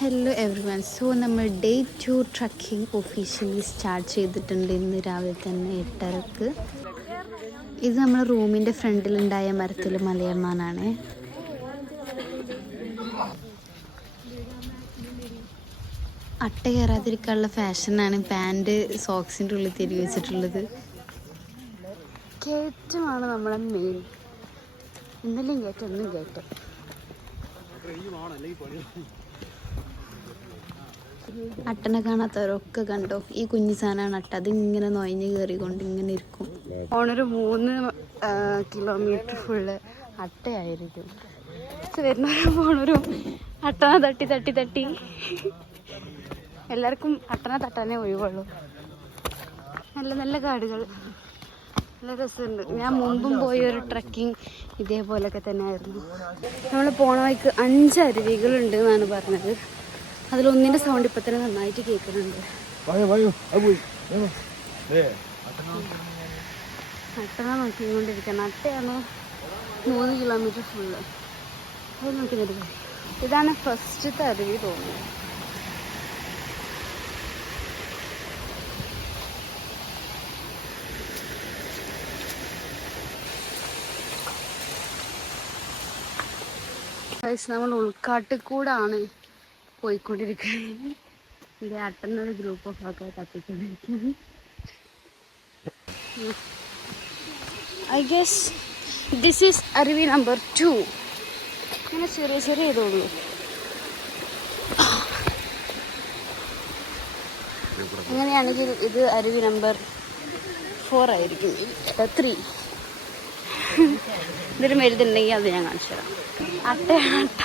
Hello every one. So നമ്മൾ day 2 trekking officially start ചെയ്തിട്ടുണ്ട്. ഇന്ന് രാവിലെ തന്നെ 8:30. ഇത് നമ്മൾ റൂമിൻ്റെ ഫ്രണ്ടിലുണ്ടായ മരത്തിൽ മലയണ്ണാനാണ്. അട്ട കയറാതിരിക്കാനുള്ള ഫാഷനാണ് പാൻറ് സോക്സിൻ്റെ ഉള്ളിൽ തിരികെ വെച്ചിട്ടുള്ളത്. കയറ്റമാണ് നമ്മളെ മെയിൻ. ഇന്നലെയും കയറ്റം ഒന്നും കയറ്റം. അട്ടനെ കാണാത്തവരൊക്കെ കണ്ടോ, ഈ കുഞ്ഞു സാധനമാണ് അട്ട. അതിങ്ങനെ നൊയഞ്ഞ് കയറിക്കൊണ്ട് ഇങ്ങനെ ഇരിക്കും. ഓണൊരു 3 കിലോമീറ്റർ ഫുള്ള് അട്ടയായിരിക്കും. വരുന്നവരും പോണവരും അട്ടനെ തട്ടി തട്ടി തട്ടി എല്ലാവർക്കും അട്ടനെ തട്ടാനേ ഒഴിവുള്ളൂ. നല്ല നല്ല കാടുകൾ, നല്ല രസമുണ്ട്. ഞാൻ മുമ്പും പോയ ഒരു ട്രക്കിംഗ് ഇതേപോലൊക്കെ തന്നെ ആയിരുന്നു. നമ്മൾ പോണ വഴിക്ക് 5 അരുവികളുണ്ട് എന്നാണ് പറഞ്ഞത്. അതിലൊന്നിൻ്റെ സൗണ്ട് ഇപ്പം തന്നെ നന്നായിട്ട് കേൾക്കുന്നുണ്ട്. അട്ടനെ നോക്കിക്കൊണ്ടിരിക്കണം. അട്ടയാണ് 3 കിലോമീറ്റർ ഫുള്ള്. അത് നോക്കി തരുക. ഇതാണ് ഫസ്റ്റത്തെ അരുവി തോന്നുന്നത്. നമ്മൾ ഉൾക്കാട്ടിക്കൂടാണ് പോയിക്കൊണ്ടിരിക്കുന്നത്. ഇത് അട്ടന്നൊരു ഗ്രൂപ്പ് ഓഫ് ആൾക്കാർ തട്ടിക്കൊണ്ടിരിക്കുന്നത്. ഐ ഗെസ് ദിസ് ഈസ് അരുവി നമ്പർ 2. ഇങ്ങനെ ചെറിയ ചെറിയ ഇതുള്ളൂ. അങ്ങനെയാണെങ്കിൽ ഇത് അരുവി നമ്പർ 4 ആയിരിക്കും. 3 ഇതിലും വലുതുണ്ടെങ്കിൽ അത് ഞാൻ കാണിച്ചു തരാം. അട്ടയാണ് അട്ട.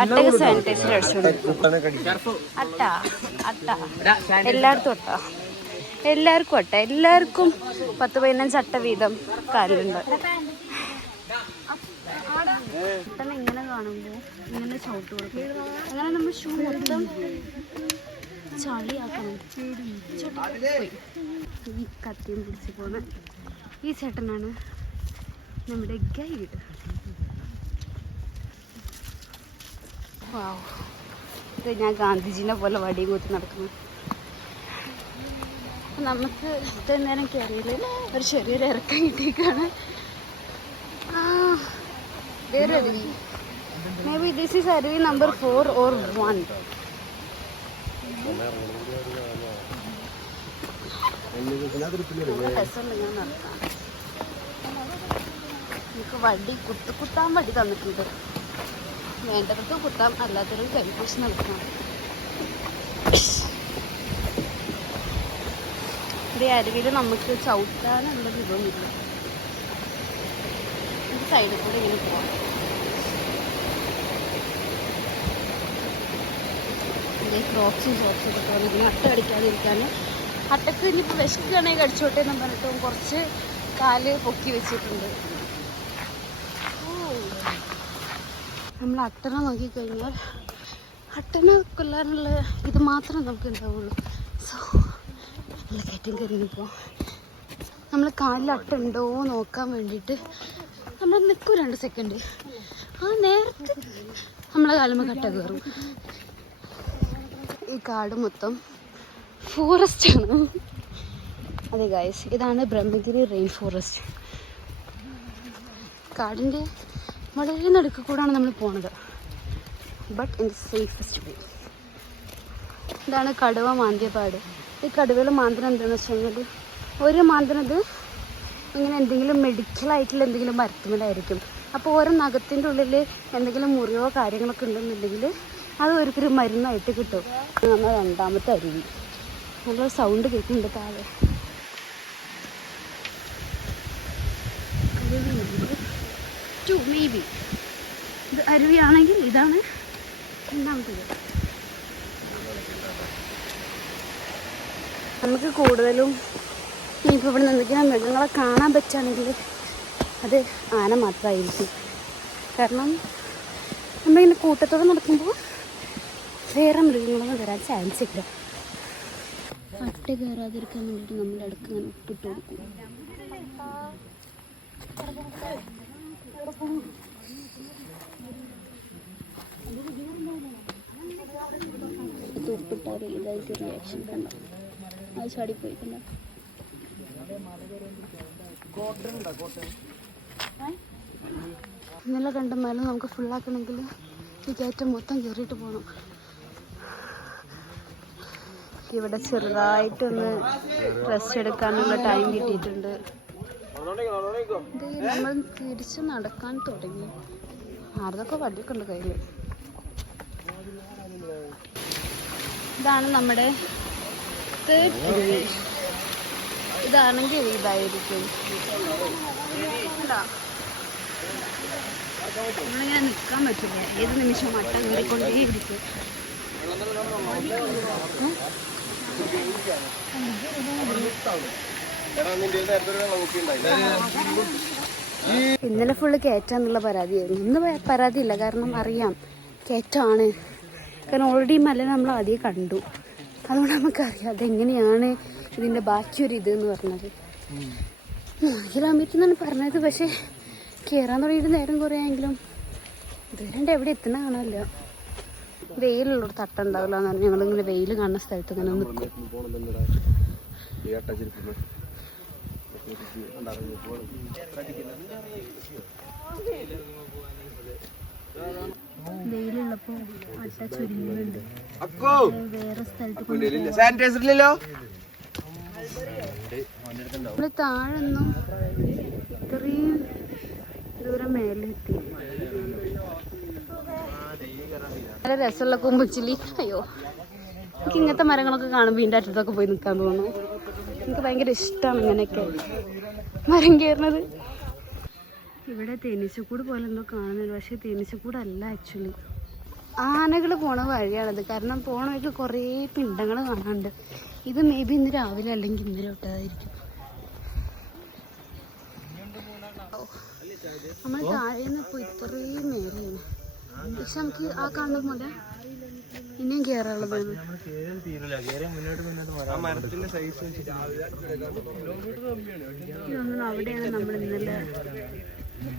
അട്ടക്ക് സാനിറ്റൈസർ അടിച്ചോണ്ട് അട്ട അട്ട എല്ലായിടത്തും അട്ട. എല്ലാവർക്കും അട്ട. എല്ലാവർക്കും 10-15 അട്ട വീതം കാലുണ്ട്. അട്ടനെ ഇങ്ങനെ കാണുമ്പോൾ ഇങ്ങനെ ചവിട്ട് കൊടുക്കും. അങ്ങനെ നമ്മൾ ഷൂ മൊത്തം ചളിയാക്കണം. ഈ കത്തിയും പിടിച്ച് പോകുന്ന ഈ ചേട്ടനാണ് നമ്മുടെ ഗൈഡ്. ഇത് ഞാൻ ഗാന്ധിജീനെ പോലെ വടി കൂത്തി നടക്കുന്നു. നമുക്ക് ഇത്രയും നേരം കയറിയില്ല, ഒരു ചെറിയൊരു ഇറക്കം കിട്ടിയേക്കാണ്. വേറെ അരുവി, മേ ബി ദിസ് ഈസ് അരുവി നമ്പർ 4 or 1. രസമുണ്ട്. ഞാൻ നടക്കാം. എനിക്ക് വടി കുത്താൻ വടി തന്നിട്ടുണ്ട്. വേണ്ടവർക്ക് കുത്താം, അല്ലാത്തൊരു കൈപൂശി നടക്കണം. ഈ അരുവിയിൽ നമുക്ക് ചവിട്ടാനുള്ളത് ഇതൊന്നുമില്ല. ഈ സൈഡിൽ കൂടെ ഇങ്ങനെ പോവാം. ക്രോക്സും ഷോക്സും ഒക്കെ പോലെ ഇങ്ങനെ അട്ട അടിക്കാതിരിക്കാൻ. അട്ടക്ക് ഇനിയിപ്പോൾ വിശക്കുകയാണെങ്കിൽ അടിച്ചോട്ടെ എന്ന് പറഞ്ഞിട്ടും കുറച്ച് കാല് പൊക്കി വെച്ചിട്ടുണ്ട്. നമ്മൾ അട്ടനെ നോക്കിക്കഴിഞ്ഞാൽ അട്ടനെ കൊല്ലാനുള്ള ഇത് മാത്രമേ നമുക്ക് ഉണ്ടാവുള്ളൂ. സോ നമ്മൾ കയറ്റം കയറിയപ്പോൾ നമ്മൾ കാലിൽ അട്ട ഉണ്ടോ നോക്കാൻ വേണ്ടിയിട്ട് നമ്മൾ നിൽക്കും 2 സെക്കൻഡ്. ആ നേരത്തെ നമ്മളെ കാലുമ്പോൾ കട്ട കയറും. ഈ കാട് മൊത്തം ഫോറസ്റ്റാണ്. അതെ ഗൈസ്, ഇതാണ് ബ്രഹ്മഗിരി റെയിൻ ഫോറസ്റ്റ്. കാടിൻ്റെ വളരെ നടുക്ക് കൂടാണ് നമ്മൾ പോണത്. ബട്ട് ഇൻ ദ സേഫസ്റ്റ് വേ. ഇതാണ് കടുവ മാന്തിയപാട്. ഈ കടുവയിൽ മാന്തനം എന്താണെന്ന് വെച്ച് കഴിഞ്ഞാൽ, ഒരു മാന്തനത് ഇങ്ങനെ എന്തെങ്കിലും മെഡിക്കലായിട്ടുള്ള എന്തെങ്കിലും മരത്തുമലായിരിക്കും. അപ്പോൾ ഓരോ നഖത്തിൻ്റെ ഉള്ളിൽ എന്തെങ്കിലും മുറിവോ കാര്യങ്ങളൊക്കെ ഉണ്ടെന്നുണ്ടെങ്കിൽ അത് ഒരിക്കലും മരുന്നായിട്ട് കിട്ടും. നമ്മൾ 2ാമത്തെ അരുവി. നല്ല സൗണ്ട് കേൾക്കുന്നുണ്ട് താഴെ. അരുവി നമ്പർ 2 മേ ബി. ഇത് അരുവിയാണെങ്കിൽ ഇതാണ് 2ാമത്തേത്. നമുക്ക് കൂടുതലും ഇനിയിപ്പോൾ ഇവിടെ എന്തെങ്കിലും മൃഗങ്ങളെ കാണാൻ പറ്റുകയാണെങ്കിൽ അത് ആന മാത്രമായിരിക്കും. കാരണം നമ്മളിങ്ങനെ കൂട്ടത്തോടെ നടക്കുമ്പോൾ വേറെ മൃഗങ്ങളൊന്നും വരാൻ ചാൻസ് ഇല്ല. അട്ട കയറാതിരിക്കാൻ വേണ്ടിയിട്ട് നമ്മൾ ഇടയ്ക്ക് ഇങ്ങനെ ഉപ്പിട്ട് കൊടുക്കും. ഉപ്പിട്ടാൽ ഇതായിട്ട് റിയാക്ഷൻ കണ്ടോ, അത് ചാടിപ്പോയി കണ്ടോ. ഇന്നലെ കണ്ട മല നമുക്ക് ഫുള്ളാക്കണമെങ്കിൽ ഈ കയറ്റം മൊത്തം കയറിയിട്ട് പോകണം. ഇവിടെ ചെറുതായിട്ടൊന്ന് റെസ്റ്റ് എടുക്കാനുള്ള ടൈം കിട്ടിയിട്ടുണ്ട്. നമ്മൾ തിരിച്ച് നടക്കാൻ തുടങ്ങി. ആരതൊക്കെ വടിയൊക്കെ ഉണ്ട് കയ്യിൽ. ഇതാണ് നമ്മുടെ തേർഡ് എലിവേഷൻ. ഇതാണെങ്കിൽ ഇതായിരിക്കും. നമ്മളിങ്ങനെ നിൽക്കാൻ പറ്റില്ല, ഏത് നിമിഷം മട്ട കയറിക്കൊണ്ടേയിരിക്കും. ഇന്നലെ ഫുള്ള് കയറ്റാന്നുള്ള പരാതിയായിരുന്നു. ഇന്ന് പരാതിയില്ല, കാരണം അറിയാം കയറ്റമാണ്. കാരണം ഓൾറെഡി മല നമ്മൾ ആദ്യം കണ്ടു, അതുകൊണ്ട് നമുക്കറിയാം അതെങ്ങനെയാണ് ഇതിൻ്റെ ബാക്കിയൊരു ഇതെന്ന് പറഞ്ഞത്. 3 കിലോമീറ്റർ എന്നാണ് പറഞ്ഞത്, പക്ഷേ കയറാൻ തുടങ്ങിയിട്ട് നേരം കുറേ ആയെങ്കിലും ഇതുവരെ എവിടെ എത്തുന്ന കാണാനില്ല. വെയിലുള്ളൊരു തട്ടുണ്ടാവില്ല എന്ന് പറഞ്ഞാൽ ഞങ്ങളിങ്ങനെ വെയിൽ കാണുന്ന സ്ഥലത്ത് ഇങ്ങനെ നിൽക്കും. വെയിലുള്ളപ്പോ അട്ട ചുരുങ്ങുന്നുണ്ട്. വേറെ സ്ഥലത്ത് നമ്മള് താഴെന്നും ഇത്രയും ദൂരം മേലെത്തി. നല്ല രസമുള്ള കുമ്പച്ചിലി. അയ്യോ, എനിക്ക് ഇങ്ങനത്തെ മരങ്ങളൊക്കെ കാണുമ്പോൾ ഇതിൻ്റെ അറ്റത്തൊക്കെ പോയി നിൽക്കാൻ തോന്നുന്നു. എനിക്ക് ഭയങ്കര ഇഷ്ടമാണ് ഇങ്ങനെയൊക്കെ മരം കയറുന്നത്. ഇവിടെ തേനീച്ചക്കൂട് പോലെ എന്തോ കാണുന്നില്ല, പക്ഷേ തേനീച്ചക്കൂടല്ല ആക്ച്വലി. ആനകൾ പോണ വഴിയാണത്. കാരണം പോണ വഴിക്ക് കുറേ പിണ്ടങ്ങൾ കാണാനുണ്ട്. ഇത് മേ ബി ഇന്ന് രാവിലെ അല്ലെങ്കിൽ ഇന്നലെ തൊട്ടതായിരിക്കും. നമ്മൾ താഴെ നിന്ന് ഇപ്പോൾ ഇത്രയും മേലെയാണ്, പക്ഷെ നമുക്ക് ആ കാണുന്ന പോലെ ഇനിയും കയറാനുള്ളതാണ്. ഇതൊന്നും അവിടെയാണ് നമ്മൾ ഇന്നലെ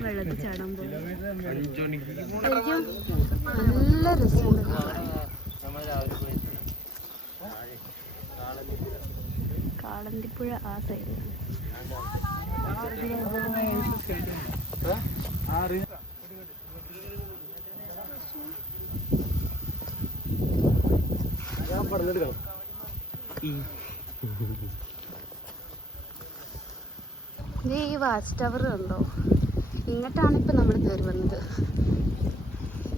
വെള്ളത്തിൽ ചാടാൻ പോകുന്നത്. നല്ല രസമുണ്ട്. കാളന്തിപ്പുഴ ആ സൈഡ്. ഇത് ഈ വാച്ച് ടവർ ഉണ്ടോ, ഇങ്ങോട്ടാണ് ഇപ്പം നമ്മൾ കയറി വന്നത്.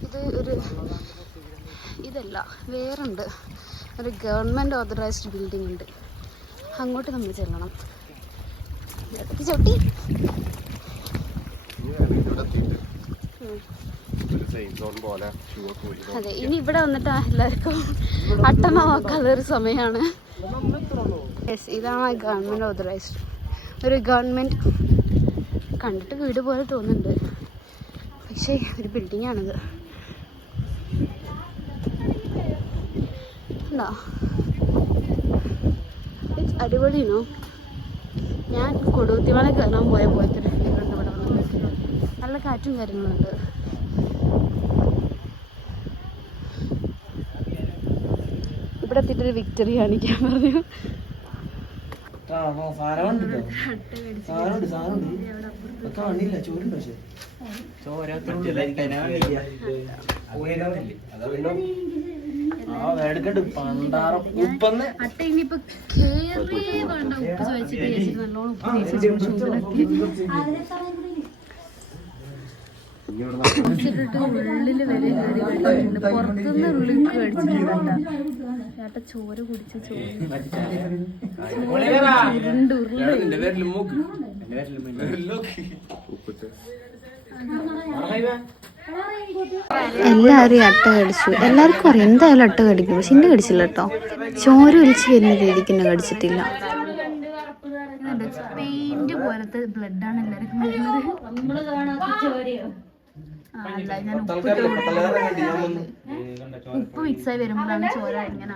ഇത് ഒരു ഇതല്ല, വേറുണ്ട് ഒരു ഗവൺമെൻറ് ഓതറൈസ്ഡ് ബിൽഡിംഗ് ഉണ്ട്. അങ്ങോട്ട് നമ്മൾ ചെല്ലണം. ചവിട്ടി അതെ, ഇനി ഇവിടെ വന്നിട്ട് എല്ലാവർക്കും അട്ടമ നോക്കാതൊരു സമയമാണ്. ഇതാണ് ഗവൺമെൻറ് ഓതറൈസ്ഡ് ഒരു ഗവൺമെൻറ്. കണ്ടിട്ട് വീട് പോലെ തോന്നുന്നുണ്ട്, പക്ഷേ ഒരു ബിൽഡിംഗ് ആണിത്. എന്താ അടിപൊളിയാണോ? ഞാൻ കൊടുകുത്തിമല കയറാൻ പോയ പോലത്തെ ഒരു ഫീലുണ്ട് ഇവിടെ വന്നിട്ട്. നല്ല കാറ്റും കാര്യങ്ങളുണ്ട്. ഇവിടെ എത്തിയിട്ടൊരു വിക്ടറി കാണിക്കാൻ പറഞ്ഞു. അട്ട ഇനിയിപ്പോ കേറി വേണ്ട, ഉപ്പ് ചോദിച്ചിട്ട് നല്ലോണം ഉപ്പിട്ട് ഉള്ളില് വരെ കയറി വെച്ചിട്ടുണ്ട്. പുറത്തുനിന്ന് ഉള്ളിലേക്ക് മേടിച്ചിട്ടുണ്ട്. ചേട്ട ചോര കുടിച്ച എല്ലാവരും അട്ട കടിച്ചു. എല്ലാവർക്കും അറിയാം എന്തായാലും അട്ട കടിക്കും, പക്ഷെ ഇന്നെ കടിച്ചില്ല കേട്ടോ. ചോര ഒലിച്ച് വരുന്ന രീതിക്ക് എന്നെ കടിച്ചിട്ടില്ല. പെയിന്റ് പോലത്തെ ബ്ലഡാണ് എല്ലാവർക്കും വരുന്നത്. അല്ല, ഞാൻ ഉപ്പ് മിക്സായി വരുമ്പോഴാണ് ചോര ഇങ്ങനെ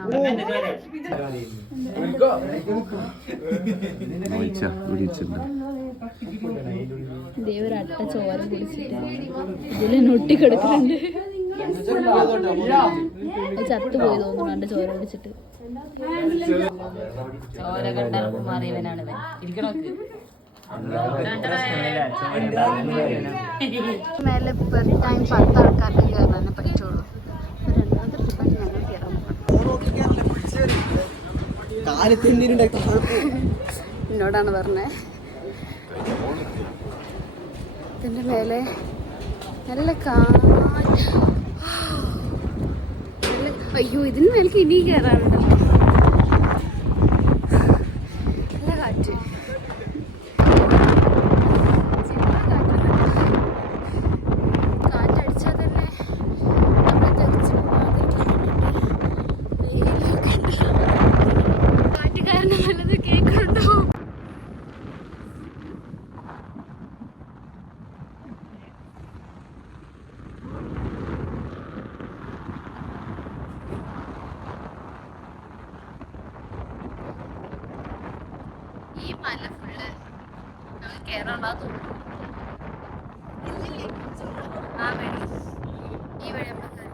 ദൈവരട്ട ചോര കുടിച്ചിട്ട് ഇതിൽ നൊട്ടി കിടക്കുന്നുണ്ട്. ചത്തുപോയി തോന്നുന്നു എൻ്റെ ചോര കുടിച്ചിട്ട്. ചോര കണ്ടപ്പോൾ മാറിയവനാണ് മേലെ പെർ ടൈം 10 ആൾക്കാർക്ക് കയറാനേ പറ്റുള്ളൂ. രണ്ടാമത്തെ ട്രിപ്പായിട്ട് ഞങ്ങൾ കയറാൻ എന്നോടാണ് പറഞ്ഞത്. ഇതിൻ്റെ മേലെ നല്ല അയ്യോ ഇതിന് മേലേക്ക് ഇനി കയറാനുണ്ടല്ലോ. നല്ല കാറ്റ്. കാറ്റടിച്ചാൽ തന്നെ നമ്മൾ തെറിച്ച് കാറ്റ് കാരണം നല്ലത് കേൾക്കുന്നുണ്ടോ? ഈ മല ഫുള്ള് നമ്മൾ കേരള തോന്നുന്നു. ആ വഴി ഈ വഴി നമ്മൾ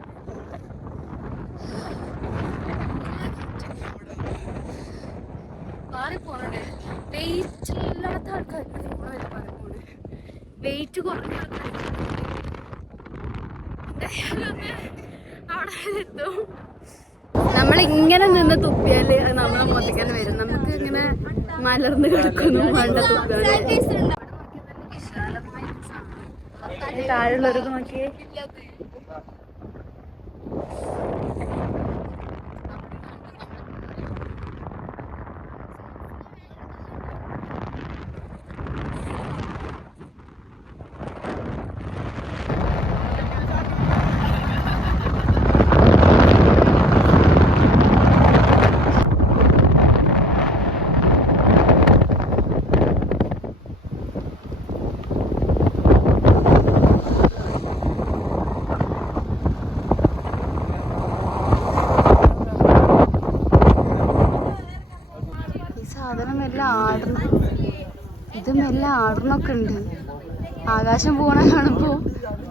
മാറിപ്പോണേ. വെയിറ്റ് ഇല്ലാത്ത ആൾക്കാർക്ക് മാറിപ്പോണേ. വെയിറ്റ് കുറഞ്ഞ ആൾക്കാർക്ക് അവിടെ എത്തും. നമ്മളിങ്ങനെ നിന്ന് തുപ്പിയാല് അത് നമ്മളെ മുഖത്തേക്ക് വരും. നമുക്ക് ഇങ്ങനെ മലർന്ന് കിടക്കുന്നു വേണ്ട തുപ്പാണ്. താഴെയുള്ളവരൊക്കെ നോക്കിയേ. ഇത് മെല്ലെ ആടണൊക്കെ ഉണ്ട്. ആകാശം പോണ കാണുമ്പോ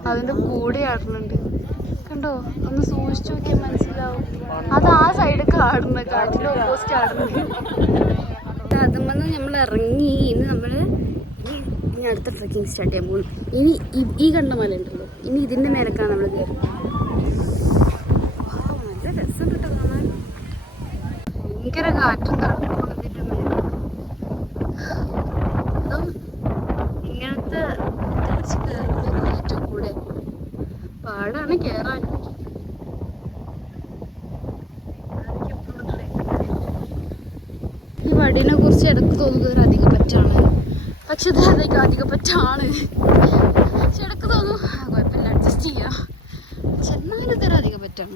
അതിന്റെ കൂടെ ആടണുണ്ട്. കണ്ടോ? ഒന്ന് സൂക്ഷിച്ചു നോക്കിയാൽ മനസ്സിലാവും. അത് ആ സൈഡൊക്കെ ആടുന്ന കാറ്റിന് ഓപ്പോസിറ്റ് ആടുന്നത്. അതുമെന്ന് നമ്മൾ ഇറങ്ങി. ഇനി നമ്മള് ഇനി അടുത്ത ട്രെക്കിംഗ് സ്റ്റാർട്ട് ചെയ്യാൻ പോകും. ഇനി ഈ കണ്ട മല ഉണ്ടല്ലോ, ഇനി ഇതിന്റെ മേലക്കാണ് നമ്മൾ കയറും. നല്ല രസം കിട്ടും കാണാൻ. ഭയങ്കര കാറ്റും തണുപ്പും ഇതിന്റെ മേലെ. അതും ഇങ്ങനത്തെ ഏറ്റവും കൂടെ പാടാണ് കയറാൻ. ഈ വടീനെ കുറിച്ച് ഇടക്ക് തോന്നുന്നത് ഒരു അധിക പറ്റാണ്. പക്ഷെ ഇത് അധിക പറ്റാണ്. പക്ഷെ ഇടക്ക് തോന്നും കുഴപ്പമില്ല, അഡ്ജസ്റ്റ് ചെയ്യാം. പക്ഷെ എന്നാലും ഇതൊരു അധിക പറ്റാണ്.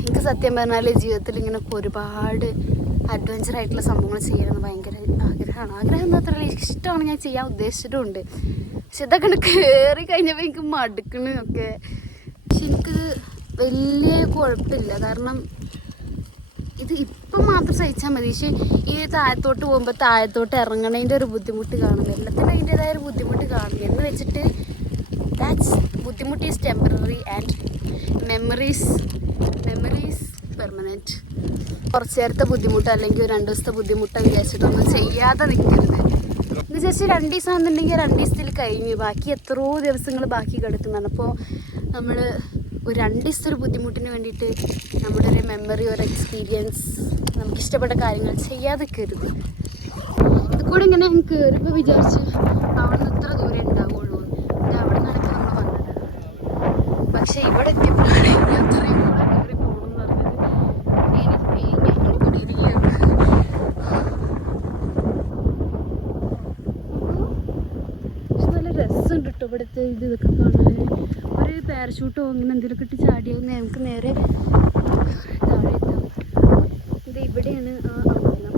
എനിക്ക് സത്യം പറഞ്ഞാൽ ജീവിതത്തിൽ ഇങ്ങനെ ഒരുപാട് അഡ്വഞ്ചർ ആയിട്ടുള്ള സംഭവങ്ങൾ ചെയ്യണമെന്ന് ഭയങ്കര ആഗ്രഹമാണ്. ആഗ്രഹം മാത്രമല്ല, ഇഷ്ടമാണ്, ഞാൻ ചെയ്യാൻ ഉദ്ദേശിച്ചിട്ടുമുണ്ട്. പക്ഷെ ഇതൊക്കെ കയറി കഴിഞ്ഞപ്പോൾ എനിക്ക് മടുക്കണൊക്കെ. പക്ഷെ എനിക്ക് വലിയ കുഴപ്പമില്ല, കാരണം ഇത് ഇപ്പം മാത്രം സഹിച്ചാൽ മതി. പക്ഷെ ഈ താഴത്തോട്ട് പോകുമ്പോൾ താഴത്തോട്ട് ഇറങ്ങണതിൻ്റെ ഒരു ബുദ്ധിമുട്ട് കാണുന്നു. എല്ലാത്തിനും അതിൻ്റെതായ ഒരു ബുദ്ധിമുട്ട് കാണുന്നു. എന്ന് വെച്ചിട്ട് ബുദ്ധിമുട്ട് is temporary and memories permanent. കുറച്ച് നേരത്തെ ബുദ്ധിമുട്ട് അല്ലെങ്കിൽ ഒരു 2 ദിവസത്തെ ബുദ്ധിമുട്ട് വിചാരിച്ചിട്ടൊന്നും ചെയ്യാതെ നിൽക്കരുത്. ഇത് ജസ്റ്റ് 2 ദിവസം ആണെന്നുണ്ടെങ്കിൽ 2 ദിവസത്തിൽ കഴിഞ്ഞു. ബാക്കി എത്രയോ ദിവസങ്ങൾ ബാക്കി കിടക്കുന്നതാണ്. അപ്പോൾ നമ്മൾ ഒരു 2 ദിവസത്തെ ഒരു ബുദ്ധിമുട്ടിന് വേണ്ടിയിട്ട് നമ്മുടെ ഒരു മെമ്മറി, ഒരു എക്സ്പീരിയൻസ്, നമുക്കിഷ്ടപ്പെട്ട കാര്യങ്ങൾ ചെയ്യാതെ കരുത്. ഇത് കൂടെ ഇങ്ങനെ ഞാൻ കയറിയപ്പോൾ വിചാരിച്ച് അവിടെ നിന്ന് ഇത്ര ദൂരം ഉണ്ടാവുള്ളൂ. ഇത് അവിടെ നിന്നൊക്കെ നമ്മൾ വന്നത്. പക്ഷേ ഇവിടെ എത്തിയപ്പോഴാണ് അത്രയും കൂടെ കയറി പോകണമെന്ന് പറഞ്ഞത്. നല്ല രസമുണ്ട് കേട്ടോ ഇവിടുത്തെ ഇതൊക്കെ കാണാൻ. ഒരു പാരഷൂട്ടോ അങ്ങനെ എന്തെങ്കിലുമൊക്കെ ഇട്ട് ചാടിയാൽ നമുക്ക് നേരെ താഴെ എത്താം. ഇത് ഇവിടെയാണ് ആ അമ്പലം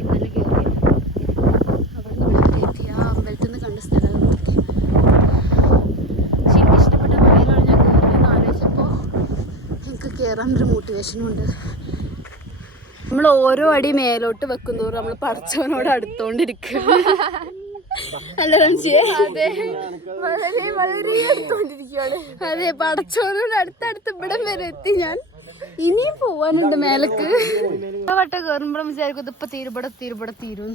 ഇന്നലെ കയറിയത്. അവിടെ നിന്ന് ഇവിടെ എത്തി ആ അമ്പലത്തിൽ നിന്ന് കണ്ട സ്ഥലം ഇതൊക്കെ. പക്ഷെ എനിക്ക് ഇഷ്ടപ്പെട്ട മലയിലാണ് ഞാൻ കയറിയെന്ന് ആലോചിച്ചപ്പോൾ എനിക്ക് കയറാനൊരു മോട്ടിവേഷനും ഉണ്ട്. നമ്മൾ ഓരോ അടി മേലോട്ട് വെക്കും തോറും നമ്മൾ പടച്ചവനോട് അടുത്തോണ്ടിരിക്കുക. അല്ല റംസിയെ? അതെ, വളരെ വളരെ അടുത്തോണ്ടിരിക്കുകയാണ്. അതെ, പടച്ചവനോട് അടുത്തടുത്ത് ഇവിടം വരെ എത്തി ഞാൻ. ഇനിയും പോവാനുണ്ട് മേലക്ക്. വട്ട കയറുമ്പോഴും വിചാരിക്കും ഇതിപ്പോ തീരുപട തീരും.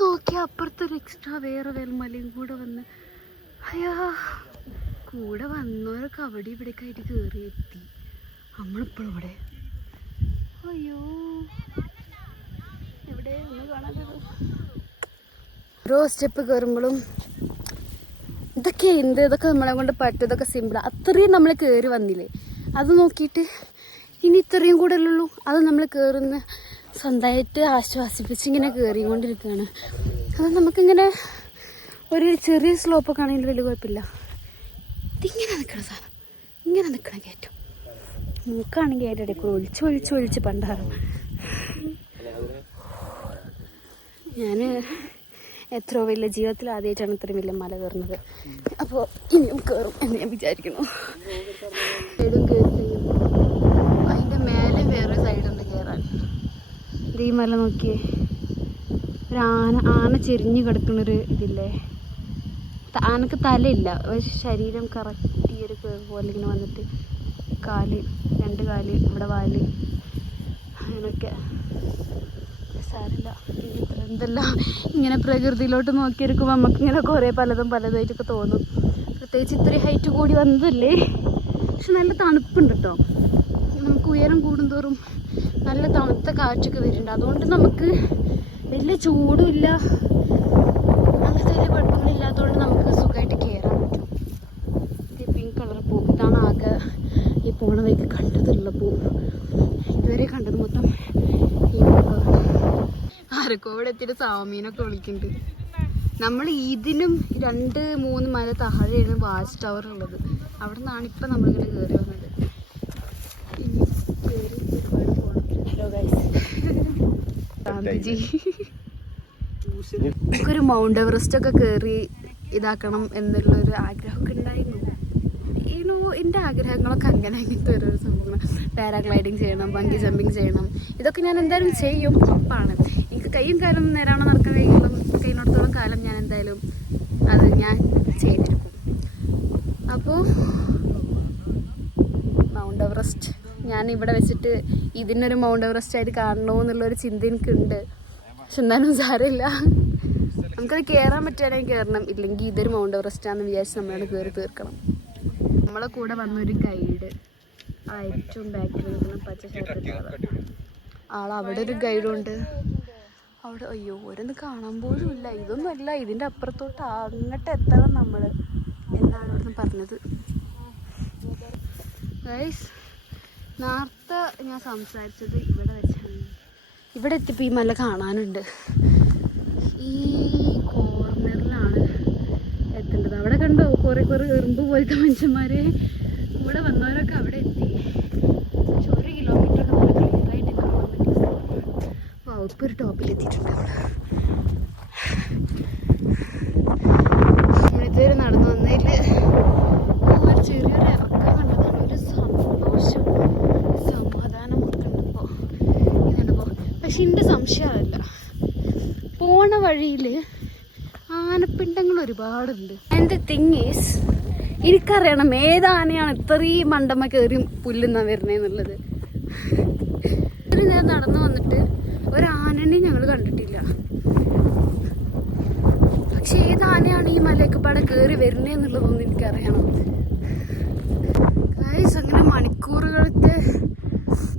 നോക്കിയ അപ്പുറത്തൊരു എക്സ്ട്രാ വേറെ വെൽമലയും കൂടെ വന്ന്, അയ്യാ കൂടെ വന്നവരൊക്കെ അവിടെ ഇവിടേക്ക് ആയിട്ട് കയറി എത്തി. നമ്മളിപ്പോഴും ഇവിടെ. അയ്യോ, എവിടെ ഒന്നും കാണാത്തത്. ഓരോ സ്റ്റെപ്പ് കയറുമ്പോഴും ഇതൊക്കെ ഇതൊക്കെ നമ്മളെ കൊണ്ട് പറ്റും, ഇതൊക്കെ സിമ്പിളാണ്. അത്രയും നമ്മൾ കയറി വന്നില്ലേ, അത് നോക്കിയിട്ട് ഇനി ഇത്രയും കൂടെ ഉള്ളൂ. അത് നമ്മൾ കയറുന്ന സ്വന്തമായിട്ട് ആശ്വാസിപ്പിച്ച് ഇങ്ങനെ കയറിക്കൊണ്ടിരിക്കുകയാണ്. അത് നമുക്കിങ്ങനെ ഒരു ചെറിയ സ്ലോപ്പൊക്കെ ആണെങ്കിൽ വലിയ കുഴപ്പമില്ല. ഇതിങ്ങനെ നിൽക്കണം സാധനം, ഇങ്ങനെ നിൽക്കണം കയറ്റം. മൂക്കാണെങ്കിൽ അതിൻ്റെ ഇടയിൽ കൂടെ ഒളിച്ച് പണ്ടാറും. ഞാൻ എത്രയോ വലിയ ജീവിതത്തിൽ ആദ്യമായിട്ടാണ് ഇത്രയും വലിയ മല കയറുന്നത്. അപ്പോൾ ഇനിയും കയറും എന്ന് ഞാൻ വിചാരിക്കുന്നു. സൈഡും കയറി കഴിയുമ്പോൾ അതിൻ്റെ മേലെ വേറെ സൈഡുണ്ട് കയറാൻ. ഈ മല നോക്കിയേ, ഒരു ആന ചെരിഞ്ഞ് കിടക്കുന്നൊരു ഇതില്ലേ. ആനക്ക് തലയില്ല, പക്ഷെ ശരീരം കറക്റ്റ് ഈ ഒരു കേവ് പോലെ ഇങ്ങനെ വന്നിട്ട് രണ്ട് കാല് ഇവിടെ വാല് അങ്ങനെയൊക്കെ. സാരില്ല, എന്തെല്ലാം ഇങ്ങനെ പ്രകൃതിയിലോട്ട് നോക്കിയെടുക്കുമ്പോൾ നമുക്കിങ്ങനെ കുറേ പലതായിട്ടൊക്കെ തോന്നും. പ്രത്യേകിച്ച് ഇത്രയും ഹൈറ്റ് കൂടി വന്നതല്ലേ. പക്ഷെ നല്ല തണുപ്പുണ്ട് കേട്ടോ. നമുക്ക് ഉയരം കൂടുന്തോറും നല്ല തണുത്ത കാറ്റൊക്കെ വരുന്നുണ്ട്. അതുകൊണ്ട് നമുക്ക് വലിയ ചൂടും ഇല്ല, അങ്ങനത്തെ വലിയ കുഴപ്പങ്ങളില്ലാത്തതുകൊണ്ട് നമുക്ക് സുഖമായിട്ട് കയറാൻ പറ്റും. ഇത് പിങ്ക് കളർ പൂ, ഇതാണ് ആകെ ഈ പോണ വഴിക്ക് കണ്ടതുള്ള പൂ. ഇതുവരെ കണ്ടത് മൊത്തം ഈ പൂക്കളാണ്. ആരക്കോവിടെ എത്തിയിട്ട് സാമീനൊക്കെ വിളിക്കുന്നുണ്ട്. നമ്മൾ ഇതിനും 2-3 മല താഴെയാണ് വാച്ച് ടവർ ഉള്ളത്. അവിടെ നിന്നാണ് ഇപ്പം നമ്മളിങ്ങനെ കയറി വന്നത്. ഇനി കയറി ഒരുപാട് പോകണം. ഹലോ ഗൈസ്, ഗാന്ധിജി എനിക്കൊരു മൗണ്ട് എവറസ്റ്റ് ഒക്കെ കയറി ഇതാക്കണം എന്നുള്ളൊരു ആഗ്രഹമൊക്കെ ഉണ്ടായിരുന്നു. എൻ്റെ ആഗ്രഹങ്ങളൊക്കെ അങ്ങനത്തെ ഓരോ സംഭവങ്ങൾ. പാരാഗ്ലൈഡിങ് ചെയ്യണം, ബങ്കി ജമ്പിങ് ചെയ്യണം, ഇതൊക്കെ ഞാൻ എന്തായാലും ചെയ്യും, ഉറപ്പാണ്. എനിക്ക് കൈയും കാലം നേരാവണ്ണം നടക്കാൻ കഴിയുന്നിടത്തോളം കാലം ഞാൻ എന്തായാലും അത് ഞാൻ ചെയ്തിരിക്കും. അപ്പോൾ മൗണ്ട് എവറസ്റ്റ് ഞാൻ ഇവിടെ വെച്ചിട്ട് ഇതിനൊരു മൗണ്ട് എവറസ്റ്റ് ആയിട്ട് കാണണമെന്നുള്ളൊരു ചിന്ത എനിക്കുണ്ട്. പക്ഷെ എന്നാലും സാരമില്ല, നമുക്കത് കയറാൻ പറ്റുകയാണെങ്കിൽ കയറണം, ഇല്ലെങ്കിൽ ഇതൊരു മൗണ്ട് എവറസ്റ്റാണെന്ന് വിചാരിച്ച് നമ്മളോട് കയറി തീർക്കണം. നമ്മളെ കൂടെ വന്നൊരു ഗൈഡ്, ആ ഏറ്റവും ബാക്കിൽ നിൽക്കുന്ന പച്ച ഷർട്ട് അവിടെ ഒരു ഗൈഡുണ്ട്. അവിടെ അയ്യോ ഓരോന്ന് കാണാൻ പോലും ഇല്ല. ഇതൊന്നും അല്ല, ഇതിൻ്റെ അപ്പുറത്തോട്ട് അങ്ങോട്ട് എത്തണം നമ്മൾ എന്നാണ് ഇവിടുന്ന് പറഞ്ഞത്. ഗൈസ്, നേരത്തെ ഞാൻ സംസാരിച്ചത് ഇവിടെ വെച്ചാണ്. ഇവിടെ എത്തിയപ്പോൾ ഈ മല കാണാനുണ്ട്. ഈ കോർണറിലാണ് എത്തേണ്ടത്. അവിടെ കണ്ടോ കുറേ എറുമ്പ് പോലത്തെ മനുഷ്യന്മാരെ. ഇവിടെ വന്നവരൊക്കെ അവിടെ എത്തി. 1 കിലോമീറ്ററൊക്കെ നല്ല ക്ലിയറായിട്ട് കാണാൻ പറ്റിയ സ്ഥലമാണ്. അപ്പോൾ ഇപ്പോൾ ഒരു ടോപ്പിലെത്തിയിട്ടുണ്ട്. നമ്മളിതുവരെ നടന്നു വന്നതിൽ ഒരു ചെറിയൊരു ഇറക്കം കണ്ടതാണ്. ഒരു സന്തോഷം, സമാധാനമൊക്കെ ഉണ്ടപ്പോൾ ഇതുണ്ടപ്പോൾ. പക്ഷെ എൻ്റെ സംശയമല്ല, പോണ വഴിയിൽ ആനപ്പിണ്ടങ്ങൾ ഒരുപാടുണ്ട്. എൻ്റെ തിങ് ഈസ്, എനിക്കറിയണം ഏത് ആനയാണ് ഇത്രയും മണ്ടമ്മ കയറി പുല്ലുന്ന വരുന്നതെന്നുള്ളത്. ഞാൻ നടന്നു വന്നിട്ട് ഒരാനനെ ഞങ്ങൾ കണ്ടിട്ടില്ല. പക്ഷെ ഏത് ആനയാണ് ഈ മലയൊക്കെ പാടെ കയറി വരുന്നതെന്നുള്ളതൊന്നും എനിക്കറിയണം. ഗൈസ്, അങ്ങനെ മണിക്കൂറുകളത്തെ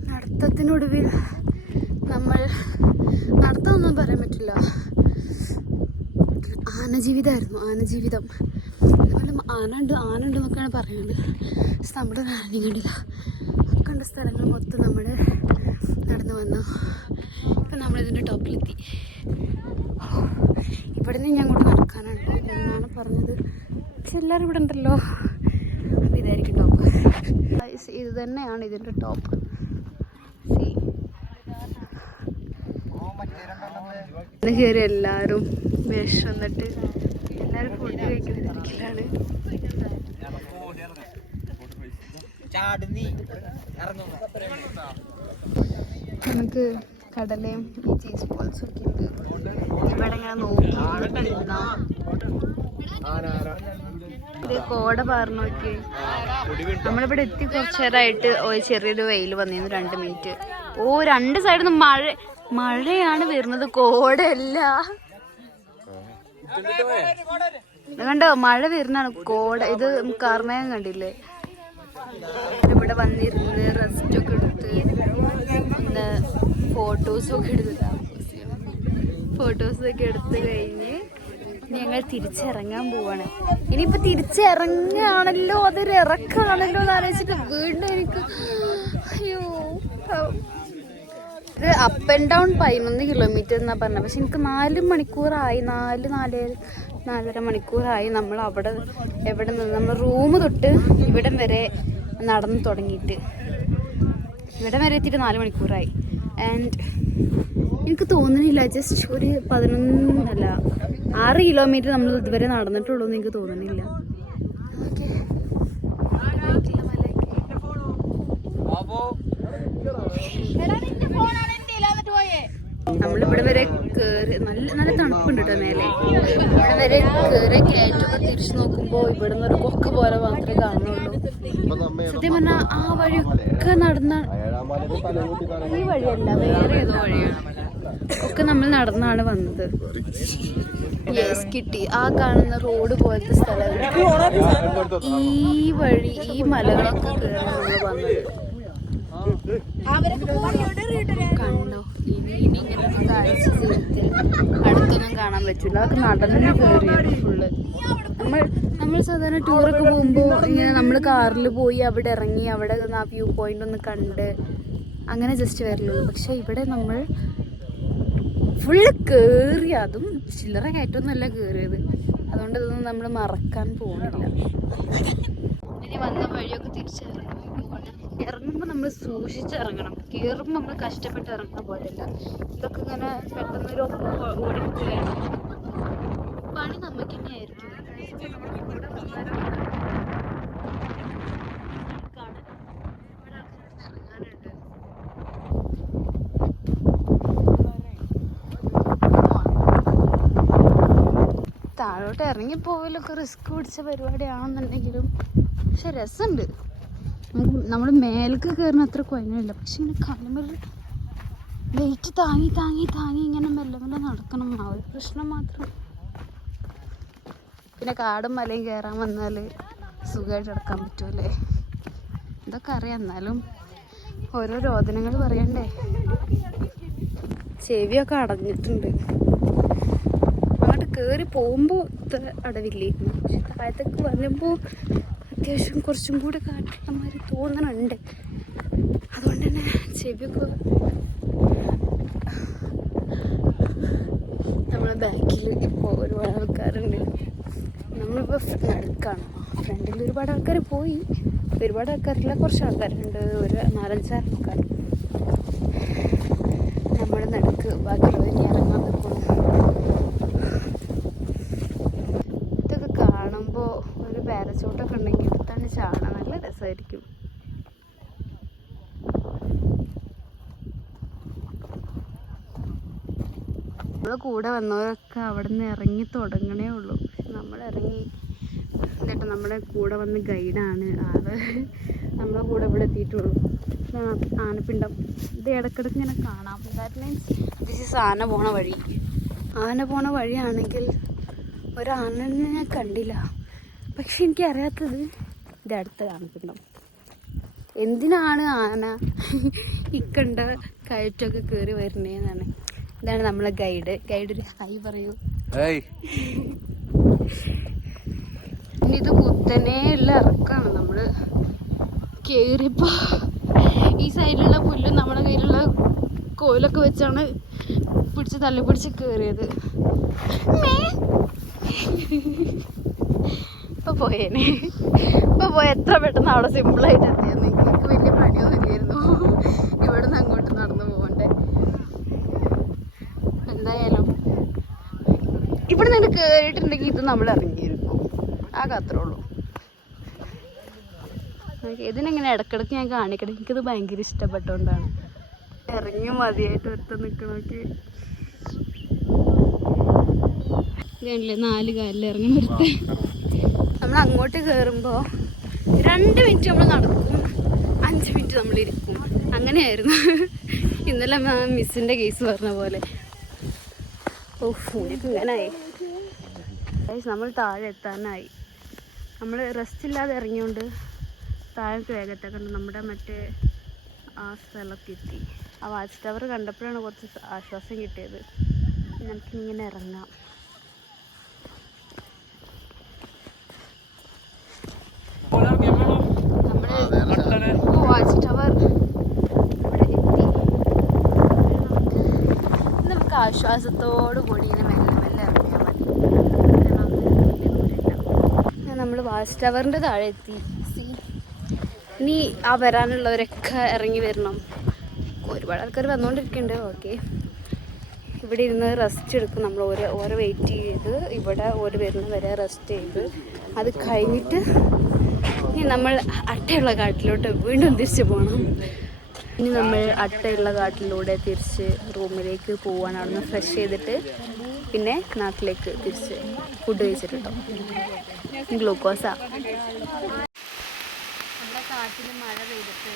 നടത്തത്തിനൊടുവിൽ നമ്മൾ നടത്തമൊന്നും പറയാൻ പറ്റില്ല, ആനജീവിതമായിരുന്നു, ആനജീവിതം. അതുപോലെ ആനുണ്ടെന്നൊക്കെയാണ് പറയുന്നത്. പക്ഷെ നമ്മുടെ ആനയും കണ്ടില്ല. കണ്ട സ്ഥലങ്ങൾ മൊത്തം നമ്മൾ നടന്നു വന്നു. ഇപ്പം നമ്മളിതിൻ്റെ ടോപ്പിലെത്തി. ഇവിടെ നിന്ന് ഞാൻ അങ്ങോട്ട് നടക്കാനാണ് എന്നാണ് പറഞ്ഞത്. പക്ഷെ എല്ലാവരും ഇവിടെ ഉണ്ടല്ലോ. അപ്പം ഇതായിരിക്കും ടോപ്പ്. ഇത് തന്നെയാണ് ഇതിൻ്റെ ടോപ്പ്. കയറി എല്ലാവരും വിശന്നിട്ട് എല്ലാവരും ഫുഡ് കഴിക്കുന്ന തിരക്കിലാണ്. നമുക്ക് കടലയും ഈ ചീസ് ബോൾസും ഒക്കെ ഉണ്ട്. ഇവിടെ ഇങ്ങനെ നോക്കി ഇത് കോട പാർന്നു നോക്കി. നമ്മളിവിടെ എത്തി കുറച്ചു നേരമായിട്ട് ചെറിയൊരു വെയിൽ വന്നിരുന്നു 2 മിനിറ്റ്. 2 സൈഡിൽ നിന്ന് മഴയാണ് വരുന്നത്, കോടയല്ല. കണ്ടോ മഴ വരുന്നാണ്, കോട. ഇത് കാർമേഘം കണ്ടില്ലേ. ഇവിടെ വന്നിരുന്ന് റെസ്റ്റ് ഒക്കെ എടുത്ത് ഫോട്ടോസൊക്കെ എടുത്ത് കഴിഞ്ഞ് ഞങ്ങൾ തിരിച്ചിറങ്ങാൻ പോവാണ്. ഇനിയിപ്പോൾ തിരിച്ചിറങ്ങുകയാണല്ലോ, അതൊരു ഇറക്കാണല്ലോ എന്ന് ആലോചിച്ചിട്ട് വീണ്ടും എനിക്ക് അയ്യോ. ഇത് അപ്പ് ആൻഡ് ഡൗൺ 11 കിലോമീറ്റർ എന്നാണ് പറഞ്ഞത്. പക്ഷെ എനിക്ക് 4 മണിക്കൂറായി, 4-4.5 മണിക്കൂറായി നമ്മൾ എവിടെ നിന്ന് നമ്മൾ റൂം തൊട്ട് ഇവിടം വരെ നടന്നു തുടങ്ങിയിട്ട്. ഇവിടം വരെ എത്തിയിട്ട് 4 മണിക്കൂറായി. ആൻഡ് എനിക്ക് തോന്നുന്നില്ല ജസ്റ്റ് ഒരു 6 കിലോമീറ്റർ നമ്മൾ ഇതുവരെ നടന്നിട്ടുള്ളൂ എന്ന് എനിക്ക് തോന്നുന്നില്ല. ഓക്കെ, നമ്മളിവിടെ വരെ കയറി നല്ല തണുപ്പുണ്ട് കേട്ടോ മേലെ. ഇവിടെ വരെ കയറി കയറ്റൊക്കെ തിരിച്ചു നോക്കുമ്പോൾ ഇവിടെ നിന്ന് ഒരു കൊക്ക പോലെ മാത്രമേ കാണുന്നുള്ളൂ. സത്യം പറഞ്ഞാൽ ആ വഴിയൊക്കെ നടന്ന, ഈ വഴിയല്ല വേറെ ഏതോ വഴിയാണ്, ഒക്കെ നമ്മൾ നടന്നാണ് വന്നത്. യെസ് കിട്ടി. ആ കാണുന്ന റോഡ് പോലത്തെ സ്ഥലം ഈ വഴി, ഈ മലകളൊക്കെ കയറി നമ്മൾ വന്നത്. കണ്ടോ ഇനി ഇങ്ങനെ കാഴ്ച അടുത്തൊന്നും കാണാൻ പറ്റില്ല. അതൊക്കെ നടന്ന് കയറി ഫുള്ള്. നമ്മൾ സാധാരണ ടൂറൊക്കെ പോകുമ്പോൾ ഇങ്ങനെ നമ്മൾ കാറിൽ പോയി അവിടെ ഇറങ്ങി അവിടെ ആ വ്യൂ പോയിന്റ് ഒന്ന് കണ്ട് അങ്ങനെ ജസ്റ്റ് വരലുള്ളൂ. പക്ഷെ ഇവിടെ നമ്മൾ ഫുള്ള് കയറി, അതും ചില്ലറ കയറ്റമൊന്നുമല്ല കയറിയത്. അതുകൊണ്ട് ഇതൊന്നും നമ്മൾ മറക്കാൻ പോകുന്നില്ല. ഇനി വന്ന വഴിയൊക്കെ തിരിച്ചറിയണം. ഇറങ്ങുമ്പോൾ നമ്മൾ സൂക്ഷിച്ചിറങ്ങണം. കയറുമ്പോൾ നമ്മൾ കഷ്ടപ്പെട്ട് ഇറങ്ങുന്ന പോലെയല്ല. ഇതൊക്കെ ഇങ്ങനെ പെട്ടെന്നൊരു ഓടിക്കുകയാണ്. പണി നമുക്ക് തന്നെയായിരിക്കും. താഴോട്ട് ഇറങ്ങിപ്പോകലൊക്കെ റിസ്ക് പിടിച്ച പരിപാടിയാണെന്നുണ്ടെങ്കിലും പക്ഷെ രസമുണ്ട്. നമ്മൾ മേലേക്ക് കയറുന്ന അത്ര കുഴപ്പമില്ല. പക്ഷെ ഇങ്ങനെ കാലുമേൽ വെയിറ്റ് താങ്ങി ഇങ്ങനെ മെല്ലെ നടക്കണം. ആ ഒരു പ്രശ്നം മാത്രം. പിന്നെ കാടും മലയും കയറാൻ വന്നാൽ സുഖമായിട്ട് നടക്കാൻ പറ്റുമല്ലേ, ഇതൊക്കെ അറിയാം. എന്നാലും ഓരോ രോദനങ്ങൾ പറയണ്ടേ. ചെവിയൊക്കെ അടഞ്ഞിട്ടുണ്ട്. അങ്ങോട്ട് കയറി പോകുമ്പോൾ ഇത്ര അടവില്ലായിരുന്നു. പക്ഷെ താഴത്തേക്ക് വരുമ്പോൾ അത്യാവശ്യം കുറച്ചും കൂടെ കാറ്റുള്ളമാതിരി തോന്നണുണ്ട്. അതുകൊണ്ട് തന്നെ ചെവിയൊക്കെ. നമ്മളെ ബാക്കിൽ ഇപ്പോൾ ഒരുപാട് ആൾക്കാരുണ്ട്. നമ്മളിപ്പോൾ നടുക്കാണ്. ഫ്രണ്ടിൽ ഒരുപാട് ആൾക്കാർ പോയി. ഒരുപാട് ആൾക്കാരില്ല, കുറച്ച് ആൾക്കാരുണ്ട്. ഒരു 4-5 ആൾക്കാർ. നമ്മുടെ നടുക്ക് ബാക്കിയുള്ളവർ ഇനി ഇറങ്ങാൻ നിൽക്കണം. ഇതൊക്കെ കാണുമ്പോൾ ഒരു പാരച്ചൂട്ടൊക്കെ ഉണ്ടെങ്കിൽ എടുത്താണ് ചാടാൻ നല്ല രസമായിരിക്കും. നമ്മളെ കൂടെ വന്നവരൊക്കെ അവിടെ നിന്ന് ഇറങ്ങി തുടങ്ങണേ ഉള്ളൂ. നമ്മൾ ഇറങ്ങി എന്നിട്ട് നമ്മുടെ കൂടെ വന്ന ഗൈഡാണ് ആള്. നമ്മളെ കൂടെ ഇവിടെ എത്തിയിട്ടുള്ളൂ. ആനപ്പിണ്ടം ഇത് ഇടയ്ക്കിടയ്ക്ക് ഇങ്ങനെ കാണാം. ദാറ്റ് മീൻസ് ദിസ് ഈസ് ആന പോണ വഴി. ആന പോണ വഴിയാണെങ്കിൽ ഒരാനനെ ഞാൻ കണ്ടില്ല. പക്ഷെ എനിക്കറിയാത്തത് ഇത് അടുത്ത ആനപ്പിണ്ടം. എന്തിനാണ് ആന ഇക്കണ്ട കയറ്റൊക്കെ കയറി വരുന്നതെന്നാണ്. ഇതാണ് നമ്മളെ ഗൈഡ്. ഒരു ഹായ് പറയൂ. ഇനി ഇത് കുത്തനെ ഉള്ള ഇറക്കാണ്. നമ്മൾ കയറിയപ്പോൾ ഈ സൈഡിലുള്ള പുല്ലും നമ്മുടെ കയ്യിലുള്ള കോലൊക്കെ വെച്ചാണ് തള്ളി പിടിച്ച് കയറിയത്. ഇപ്പൊ പോയേനെ. പോയ എത്ര പെട്ടെന്ന് അവിടെ സിമ്പിളായിട്ട് എത്തിയെന്ന്. എനിക്ക് വലിയ പണിയൊന്നും ഇല്ലായിരുന്നു ഇവിടെ നിന്ന് അങ്ങോട്ട് നടന്നു പോകണ്ടേ. എന്തായാലും ഇവിടെ നിന്ന് കയറിയിട്ടുണ്ടെങ്കിൽ ഇത് നമ്മൾ ഇറങ്ങിയിരിക്കും. ആകെ അത്രേ ഉള്ളൂ. ഇതിനെങ്ങനെ ഇടയ്ക്കിടയ്ക്ക് ഞാൻ കാണിക്കണം. എനിക്കിത് ഭയങ്കര ഇഷ്ടപ്പെട്ടോണ്ടാണ്. ഇറങ്ങി മതിയായിട്ട് ഒറ്റ നിക്കണോക്ക്. ഇതല്ലേ 4 കാലിൽ ഇറങ്ങി നിർത്തി. നമ്മൾ അങ്ങോട്ട് കയറുമ്പോൾ 2 മിനിറ്റ് നമ്മൾ നടക്കും, 5 മിനിറ്റ് നമ്മൾ ഇരിക്കും. അങ്ങനെയായിരുന്നു ഇന്നലെ മിസ്സിന്റെ കേസ് പറഞ്ഞ പോലെ. ഇങ്ങനായി. നമ്മൾ താഴെ എത്താനായി. നമ്മൾ റെസ്റ്റ് ഇല്ലാതെ ഇറങ്ങിയോണ്ട് താഴേക്ക് വേഗത്തെ കണ്ട് നമ്മുടെ മറ്റേ ആ സ്ഥലത്തെത്തി. ആ വാച്ച് ടവർ കണ്ടപ്പോഴാണ് കുറച്ച് ആശ്വാസം കിട്ടിയത്. നമുക്കിങ്ങനെ ഇറങ്ങാം. വാച്ച് ടവർ ഇവിടെ എത്തി. നമുക്ക് ആശ്വാസത്തോടു കൂടി ഇങ്ങനെ മെല്ലെ മെല്ലെ ഇറങ്ങിയാൽ മതി. നമ്മൾ വാച്ച് ടവറിൻ്റെ താഴെ എത്തി. ഇനി ആ വരാനുള്ളവരൊക്കെ ഇറങ്ങി വരണം. ഒരുപാട് ആൾക്കാർ വന്നുകൊണ്ടിരിക്കുന്നുണ്ട്. ഓക്കെ, ഇവിടെ ഇരുന്ന് റെസ്റ്റ് എടുക്കും. നമ്മൾ ഓരോ വെയിറ്റ് ചെയ്ത് ഇവിടെ ഓരോ വരുന്ന വരെ റെസ്റ്റ് ചെയ്ത് അത് കഴിഞ്ഞിട്ട് ഇനി നമ്മൾ അട്ടയുള്ള കാട്ടിലോട്ട് വീണ്ടും തിരിച്ച് പോകണം. ഇനി നമ്മൾ അട്ടയുള്ള കാട്ടിലൂടെ തിരിച്ച് റൂമിലേക്ക് പോവാണ്. അവിടെ നിന്ന് ഫ്രഷ് ചെയ്തിട്ട് പിന്നെ നാട്ടിലേക്ക് തിരിച്ച് ഫുഡ് കഴിച്ചിട്ടുണ്ടോ. ഗ്ലൂക്കോസാ. നമ്മുടെ കാട്ടിൽ മഴ പെയ്തിട്ട്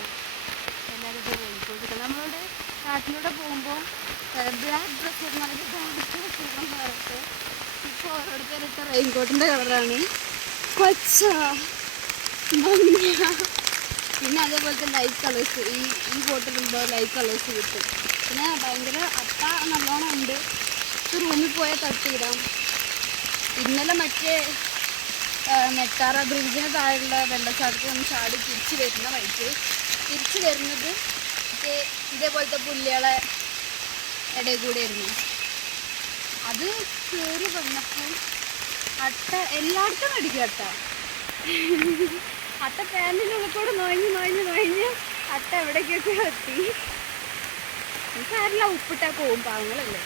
എല്ലാവരും റെയിൻകോട്ട്. നമ്മളുടെ കാട്ടിലൂടെ പോകുമ്പോൾ ബ്ലാക്ക് ഡ്രസ്സ് ഇടുന്നവർക്ക് സുഖം പറഞ്ഞിട്ട് ഇപ്പോൾ ഓരോരുത്തരിട്ട റെയിൻകോട്ടിൻ്റെ കളറാണ് കൊച്ച മഞ്ഞ. പിന്നെ അതേപോലത്തെ ലൈറ്റ് കളേഴ്സ് ഈ ബോട്ടിലുണ്ടോ ലൈറ്റ് കളേഴ്സ് കിട്ടും. പിന്നെ ഭയങ്കര അട്ട നല്ലോണം ഉണ്ട്. റൂമിൽ പോയാൽ തട്ടിയിടാം. ഇന്നലെ മറ്റേ നെട്ടാറ ബ്രിഡ്ജിന് താഴെയുള്ള വെള്ളച്ചാട്ടത്തിൽ നിന്ന് ചാടി തിരിച്ച് വരുന്ന വഴിക്ക് തിരിച്ച് വരുന്നത് ഇതേപോലത്തെ പുല്ലുകളെ ഇടയിൽ കൂടെ ആയിരുന്നു. അത് കയറി വന്നപ്പോൾ അട്ട എല്ലായിടത്തും അടിക്കും. അട്ട പാൻറ്റിനുള്ളിൽ കൂടെ നോഞ്ഞ് അട്ട എവിടേക്കൊക്കെ എത്തി. നമുക്കാരെല്ലാം ഉപ്പിട്ടാൽ പോവും, പാവങ്ങളല്ലേ.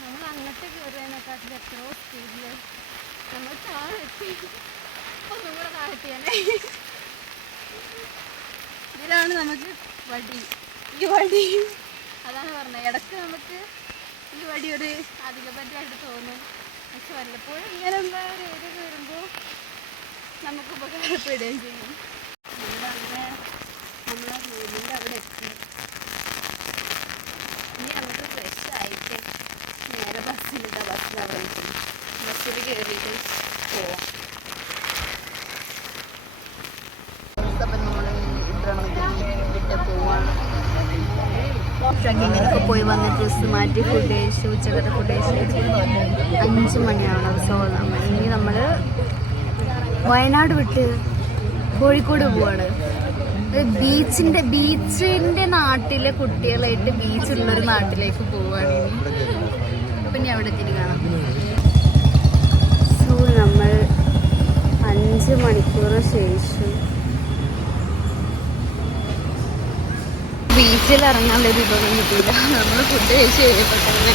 നമ്മൾ അങ്ങോട്ട് കയറിയതിനെക്കാട്ടിൽ എത്രയോ സ്പീഡിൽ നമ്മൾ താഴെ എത്തി. ഒന്നും കൂടെ താഴെത്തിയാലേ. ഇതിലാണ് നമുക്ക് വടി. ഈ വടി അതാണ് പറഞ്ഞത്. ഇടയ്ക്ക് നമുക്ക് ഈ വടി ഒരു അധികപറ്റായിട്ട് തോന്നും. പക്ഷെ വല്ലപ്പോഴും ഇങ്ങനെയുള്ള ഒരു ഏരിയ കയറുമ്പോൾ നമുക്ക് ഉപകാരപ്പെടുകയും ചെയ്യും. നമ്മളങ്ങനെ നമ്മളെ റൂമിൻ്റെ അവിടെ എത്തി. ഇനി നമുക്ക് ഫ്രഷ് ആയിട്ട് നേരെ ബസ്സിൽ കയറിയിട്ട് പോവാം. അപ്പം നമ്മൾ ഇട്ട് പോവാണ്. ട്രക്കിങ്ങിനൊക്കെ പോയി വന്ന് ഡ്രസ്സ് മാറ്റി ഫുഡ് കഴിച്ച് ഉച്ചക്കത്തെ ഫുഡ് കഴിച്ച് 5 മണിയാവണം. സോ നമ്മൾ വയനാട് വിട്ട് കോഴിക്കോട് പോവാണ്. ബീച്ചിൻ്റെ നാട്ടിലെ കുട്ടികളായിട്ട് ബീച്ചുള്ളൊരു നാട്ടിലേക്ക് പോവാണ്. അപ്പം ഇനി അവിടെ എത്തിയിട്ട് കാണാം. സോ നമ്മൾ 5 മണിക്കൂറിന് ശേഷം ബീച്ചിൽ ഇറങ്ങാനുള്ളൊരു ഇതൊന്നും കിട്ടിയില്ല. നമ്മൾ ഫുഡ് കഴിച്ച് കഴിഞ്ഞപ്പോൾ തന്നെ